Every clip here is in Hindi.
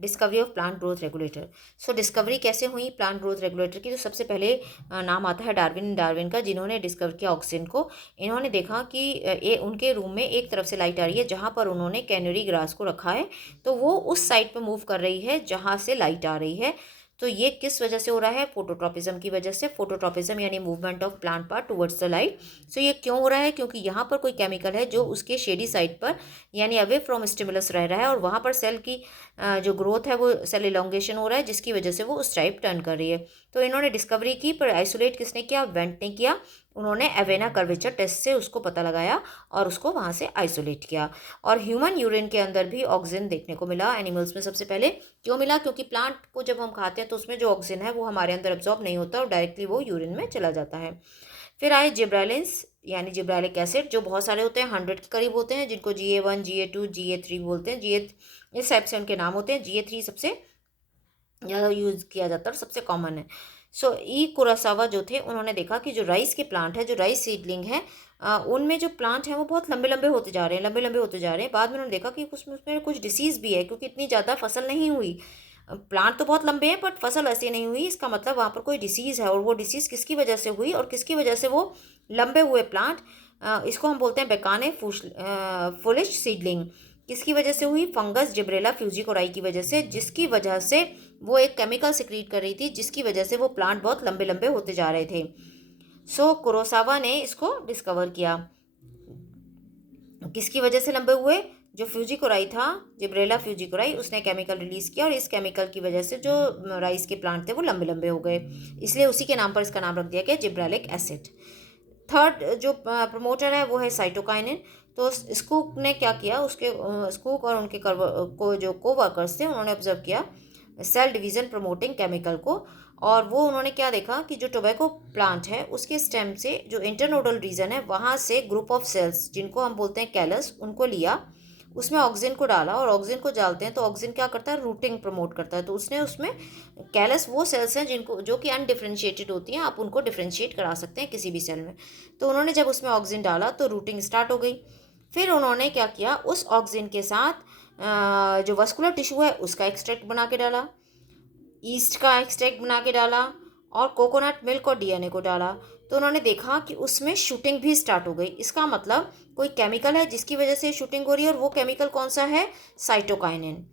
Discovery of plant growth regulator. So discovery कैसे हुई प्लांट ग्रोथ रेगुलेटर की? तो सबसे पहले नाम आता है डार्विन का, जिन्होंने डिस्कवर किया ऑक्सीजन को। इन्होंने देखा कि उनके रूम में एक तरफ से लाइट आ रही है, जहाँ पर उन्होंने कैनरी ग्रास को रखा है, तो वो उस साइड पर मूव कर रही है जहाँ से लाइट आ रही है। तो ये किस वजह से हो रहा है? फोटोट्रॉपिज्म की वजह से। फोटोट्रॉपिज्म यानी movement of plant part towards the light. So ये क्यों हो रहा है? क्योंकि यहाँ पर कोई केमिकल है जो उसके शेडी साइड पर यानी अवे फ्रॉम स्टिमुलस रह रहा है, और वहाँ पर सेल की जो ग्रोथ है वो सेल इलोंगेशन हो रहा है, जिसकी वजह से वो उस टाइप टर्न कर रही है। तो इन्होंने डिस्कवरी की, पर आइसोलेट किसने किया? वेंट ने किया। उन्होंने एवेना कर्वेचर टेस्ट से उसको पता लगाया और उसको वहाँ से आइसोलेट किया। और ह्यूमन यूरिन के अंदर भी ऑक्सीजन देखने को मिला एनिमल्स में सबसे पहले। क्यों मिला? क्योंकि प्लांट को जब हम खाते हैं तो उसमें जो ऑक्सीजन है वो हमारे अंदर एब्जॉर्ब नहीं होता और डायरेक्टली वो यूरिन में चला जाता है। फिर आए जिब्रेलिन्स यानी जिब्रेलिक एसिड, जो बहुत सारे होते हैं, 100 के करीब होते हैं, जिनको GA1 GA2 GA3 बोलते हैं। इस टाइप से उनके नाम होते हैं। GA3 सबसे ज़्यादा यूज़ किया जाता है और सबसे कॉमन है। सो ई कुरासावा जो थे, उन्होंने देखा कि जो राइस के प्लांट है, जो राइस सीडलिंग है, उनमें जो प्लांट हैं वो बहुत लंबे लंबे होते जा रहे हैं, लंबे लंबे होते जा रहे हैं। बाद में उन्होंने देखा कि उसमें कुछ डिसीज़ भी है, क्योंकि इतनी ज़्यादा फसल नहीं हुई। प्लांट तो बहुत लंबे हैं बट फसल ऐसी नहीं हुई। इसका मतलब वहाँ पर कोई डिसीज़ है, और वो डिसीज़ किसकी वजह से हुई और किसकी वजह से वो लंबे हुए प्लांट, इसको हम बोलते हैं बेकाने फुलिश सीडलिंग। किसकी वजह से हुई? फंगस जिब्रेला फ्यूजिकोराई की वजह से, जिसकी वजह से वो एक केमिकल सिक्रीट कर रही थी, जिसकी वजह से वो प्लांट बहुत लंबे लंबे होते जा रहे थे। सो कुरोसावा ने इसको डिस्कवर किया। किसकी वजह से लंबे हुए? जो फ्यूजिकोराई था, जिब्रेला फ्यूजिकोराई, उसने केमिकल रिलीज किया, और इस केमिकल की वजह से जो राइस के प्लांट थे वो लंबे लंबे हो गए। इसलिए उसी के नाम पर इसका नाम रख दिया गया जिब्रेलिक एसिड। थर्ड जो प्रमोटर है वो है साइटोकाइनिन। तो स्कूक ने क्या किया? उसके स्कूक और उनके जो कोवर्कर्स थे, उन्होंने ऑब्जर्व किया सेल डिवीज़न प्रमोटिंग केमिकल को। और वो उन्होंने क्या देखा कि जो टोबैको प्लांट है उसके स्टेम से जो इंटरनोडल रीजन है वहाँ से ग्रुप ऑफ सेल्स, जिनको हम बोलते हैं कैलस, उनको लिया, उसमें ऑक्सीजन को डाला, और ऑक्सीजन को डालते हैं तो ऑक्सीजन क्या करता है? रूटिंग प्रमोट करता है। तो उसने उसमें कैलस वो सेल्स हैं जिनको जो कि अनडिफ्रेंशिएटेड होती हैं, आप उनको डिफ्रेंशिएट करा सकते हैं किसी भी सेल में। तो उन्होंने जब उसमें ऑक्सीजन डाला तो रूटिंग स्टार्ट हो गई। फिर उन्होंने क्या किया? उस ऑक्सीजन के साथ जो वस्कुलर टिश्यू है उसका एक्सट्रैक्ट बना के डाला, ईस्ट का एक्सट्रैक्ट बना के डाला, और कोकोनट मिल्क और DNA को डाला। तो उन्होंने देखा कि उसमें शूटिंग भी स्टार्ट हो गई। इसका मतलब कोई केमिकल है जिसकी वजह से शूटिंग हो रही है, और वो केमिकल कौन सा है? साइटोकाइनिन।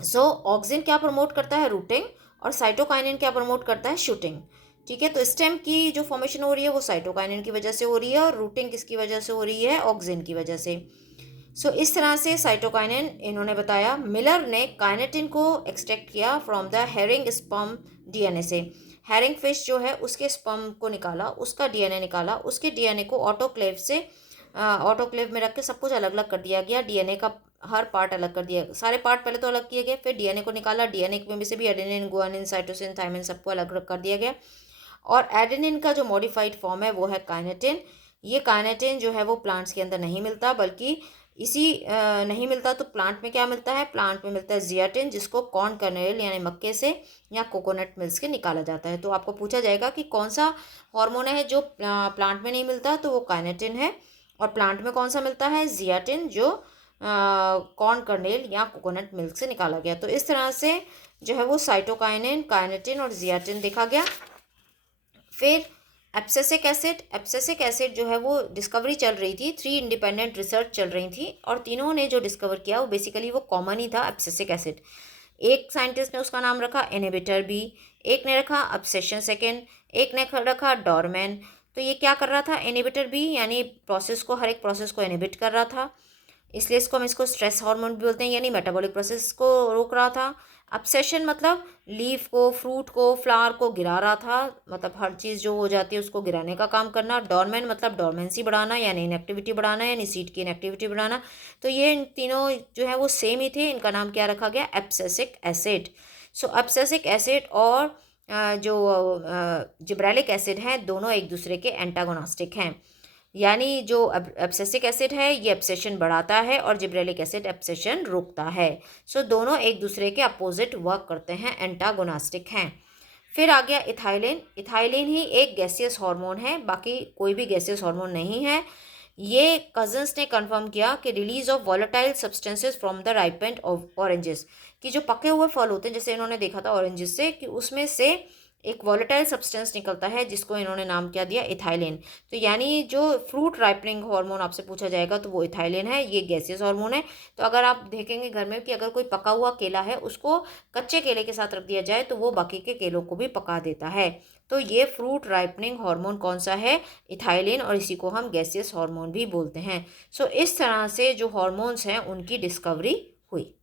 सो ऑक्सीजन क्या प्रमोट करता है? रूटिंग। और साइटोकाइनिन क्या प्रमोट करता है? शूटिंग। ठीक है, तो स्टेम की जो फॉर्मेशन हो रही है वो साइटोकाइनिन की वजह से हो रही है, और रूटिंग किसकी वजह से हो रही है? ऑक्सीजन की वजह से। सो इस तरह से साइटोकाइनिन इन्होंने बताया। मिलर ने काइनेटिन को एक्सट्रैक्ट किया from the herring sperm DNA से। हेरिंग फिश जो है उसके स्पर्म को निकाला, उसका DNA निकाला, उसके DNA को ऑटोक्लेव से ऑटोक्लेव में रख के सब कुछ अलग अलग कर दिया गया। DNA का हर पार्ट अलग कर दिया, सारे पार्ट पहले तो अलग किए गए, फिर DNA को निकाला, DNA में से भी एडेनिन, गुआनिन, साइटोसिन, थायमिन सबको अलग अलग कर दिया गया। और एडेनिन का जो मॉडिफाइड फॉर्म है वो है काइनेटिन। ये काइनेटिन जो है वो प्लांट्स के अंदर नहीं मिलता, बल्कि नहीं मिलता तो प्लांट में क्या मिलता है? प्लांट में मिलता है जियाटिन, जिसको कॉर्न कर्नेल यानी मक्के से या कोकोनट मिल्क से निकाला जाता है। तो आपको पूछा जाएगा कि कौन सा हार्मोन है जो प्लांट में नहीं मिलता, तो वो काइनेटिन है। और प्लांट में कौन सा मिलता है? जियाटिन, जो कॉर्न कर्नेल या कोकोनट मिल्क से निकाला गया। तो इस तरह से जो है वो साइटोकाइनिन, काइनेटिन और जियाटिन देखा गया। फिर एब्सेसिक एसिड जो है वो डिस्कवरी चल रही थी, 3 इंडिपेंडेंट रिसर्च चल रही थी, और तीनों ने जो डिस्कवर किया वो बेसिकली वो कॉमन ही था, एब्सेसिक एसिड। एक साइंटिस्ट ने उसका नाम रखा इनहिबिटर बी, एक ने रखा ऑब्सेशन सेकेंड, एक ने रखा डॉर्मैन। तो ये क्या कर रहा था? इनहिबिटर बी यानी प्रोसेस को, हर एक प्रोसेस को इनहिबिट कर रहा था, इसलिए इसको स्ट्रेस हार्मोन भी बोलते हैं, यानी मेटाबॉलिक प्रोसेस को रोक रहा था। ऑब्सेशन मतलब लीफ को, फ्रूट को, फ्लावर को गिरा रहा था, मतलब हर चीज़ जो हो जाती है उसको गिराने का काम करना। डॉर्मेंट मतलब डॉर्मेंसी बढ़ाना, यानी इनएक्टिविटी बढ़ाना, यानी सीड की इनएक्टिविटी बढ़ाना। तो ये इन तीनों जो है वो सेम ही थे, इनका नाम क्या रखा गया? Abscisic acid. So abscisic acid और जो जिब्रेलिक एसिड हैं, दोनों एक दूसरे के एंटागोनास्टिक हैं। यानी जो एब्सेसिक एसिड है ये एब्सेशन बढ़ाता है, और जिब्रेलिक एसिड एब्सेशन रोकता है। सो दोनों एक दूसरे के अपोजिट वर्क करते हैं, एंटागोनास्टिक हैं। फिर आ गया इथाइलिन। इथाइलिन ही एक गैसियस हार्मोन है, बाकी कोई भी गैसियस हार्मोन नहीं है। ये कजन्स ने कंफर्म किया कि release of volatile substances from the ripened of oranges, कि जो पके हुए फल होते हैं, जैसे इन्होंने देखा था ऑरेंजेस से, कि उसमें से एक वॉलेटाइल सब्सटेंस निकलता है जिसको इन्होंने नाम क्या दिया, इथाइलिन। तो यानी जो फ्रूट राइपनिंग हार्मोन आपसे पूछा जाएगा तो वो इथाइलिन है, ये गैसियस हार्मोन है। तो अगर आप देखेंगे घर में कि अगर कोई पका हुआ केला है उसको कच्चे केले के साथ रख दिया जाए तो वो बाकी के केलों को भी पका देता है। तो ये फ्रूट राइपनिंग हार्मोन कौन सा है, इथाइलिन, और इसी को हम गैसियस हार्मोन भी बोलते हैं। सो इस तरह से जो हार्मोन्स हैं उनकी डिस्कवरी हुई।